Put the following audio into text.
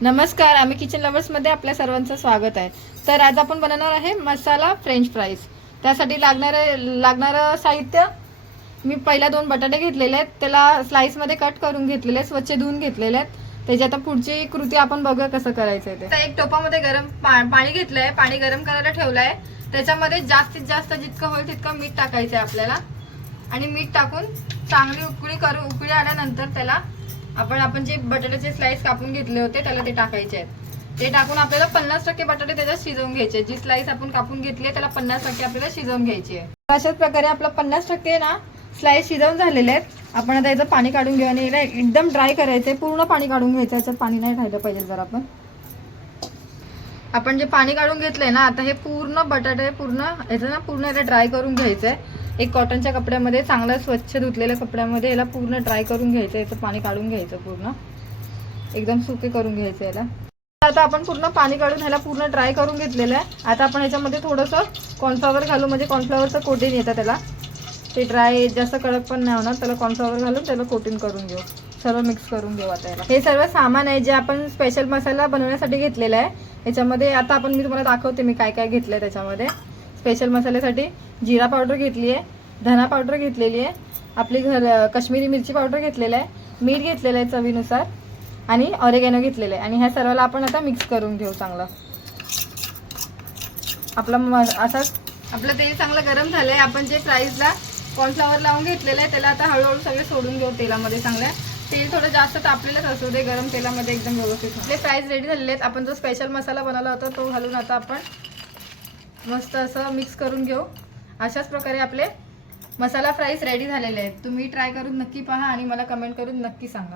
नमस्कार आम्ही किचन लवर्समध्ये आपल्या सर्वांचं स्वागत आहे. तर आज आपण बनवणार आहे मसाला फ्रेंच फ्राईज त्यासाठी लागणारे लागणारं साहित्य मी पहिल्या दोन बटाटे घेतलेले आहेत. त्याला स्लाइसमध्ये कट करून घेतलेले आहेत स्वच्छ धुवून घेतलेले आहेत. त्याची आता पुढची कृती आपण बघूया कसं करायचं आहे ते. एक टोपामध्ये गरम पा- पाणी घेतलंय. पाणी गरम करायला ठेवलंय. त्याच्यामध्ये जास्तीत जास्त जितकं होईल तितकं मीठ टाकायचं आहे आपल्याला. आणि मीठ टाकून चांगली उकळी करून उकळी आल्यानंतर त्याला आपण आपण जे बटाट्याचे स्लाइस कापून घेतले होते त्याला ते टाकायचे आहेत. ते टाकून आपल्याला पन्नास टक्के बटाटे त्याच्यात शिजवून घ्यायचे जी स्लाइस आपण कापून घेतली आहे त्याला पन्नास टक्के आपल्याला शिजवून घ्यायची आहे. तर अशाच प्रकारे आपलं पन्नास टक्के ना स्लाइस शिजवून झालेले आहेत. आपण आता याचं पाणी काढून घेऊ आणि एकदम ड्राय करायचंय. पूर्ण पाणी काढून घ्यायचं याच्यात पाणी नाही राहिलं पाहिजे जर आपण आपण जे पाणी काढून घेतलंय ना आता हे पूर्ण बटाटे पूर्ण याचं ना पूर्ण याला ड्राय करून घ्यायचंय. एक कॉटनच्या कपड्यामध्ये चांगलं स्वच्छ धुतलेल्या कपड्यामध्ये याला पूर्ण ड्राय करून घ्यायचं याचं पाणी काढून घ्यायचं पूर्ण. एकदम सुके करून घ्यायचं याला. आता आपण पूर्ण पाणी काढून ह्याला पूर्ण ड्राय करून घेतलेलं आहे. आता आपण ह्याच्यामध्ये थोडंसं कॉर्नफ्लॉवर घालू म्हणजे कॉर्नफ्लॉवरचं कोटिंग येतं त्याला. ते ड्राय जास्त कडक पण नाही होणार त्याला कॉर्नफ्लॉवर घालून त्याला कोटिंग करून घेऊ. सर्व मिक्स करून घेऊ आता याला. हे सर्व सामान आहे जे आपण स्पेशल मसाला बनवण्यासाठी घेतलेलं आहे. याच्यामध्ये आता आपण मी तुम्हाला दाखवते मी काय काय घेतलंय त्याच्यामध्ये. स्पेशल मसाल्यासाठी जिरा पावडर घेतली आहे धना पावडर घेतलेली आहे आपली घर कश्मीरी मिरची पावडर घेतलेलं आहे मीठ घेतलेलं आहे चवीनुसार आणि ऑरेगॅनो घेतलेलं आहे. आणि ह्या सर्वाला आपण आता मिक्स करून घेऊ चांगलं. आपलं म असाच आपलं तेल चांगलं गरम झालं आहे आपण जे फ्राईजला कॉर्नफ्लॉवर लावून घेतलेलं आहे त्याला आता हळूहळू सगळे सोडून घेऊ तेलामध्ये चांगल्या. तेल थोडं जास्त तापलेलंच असू दे गरम तेलामध्ये एकदम व्यवस्थित. आपले फ्राईज रेडी झालेले आहेत. आपण जो स्पेशल मसाला बनवला होता तो घालून आता आपण मस्त असं मिक्स करून घेऊ. अशाच प्रकारे आपले मसाला फ्राईज रेडी झालेले आहेत. तुम्ही ट्राय करून नक्की पहा आणि मला कमेंट करून नक्की सांगा.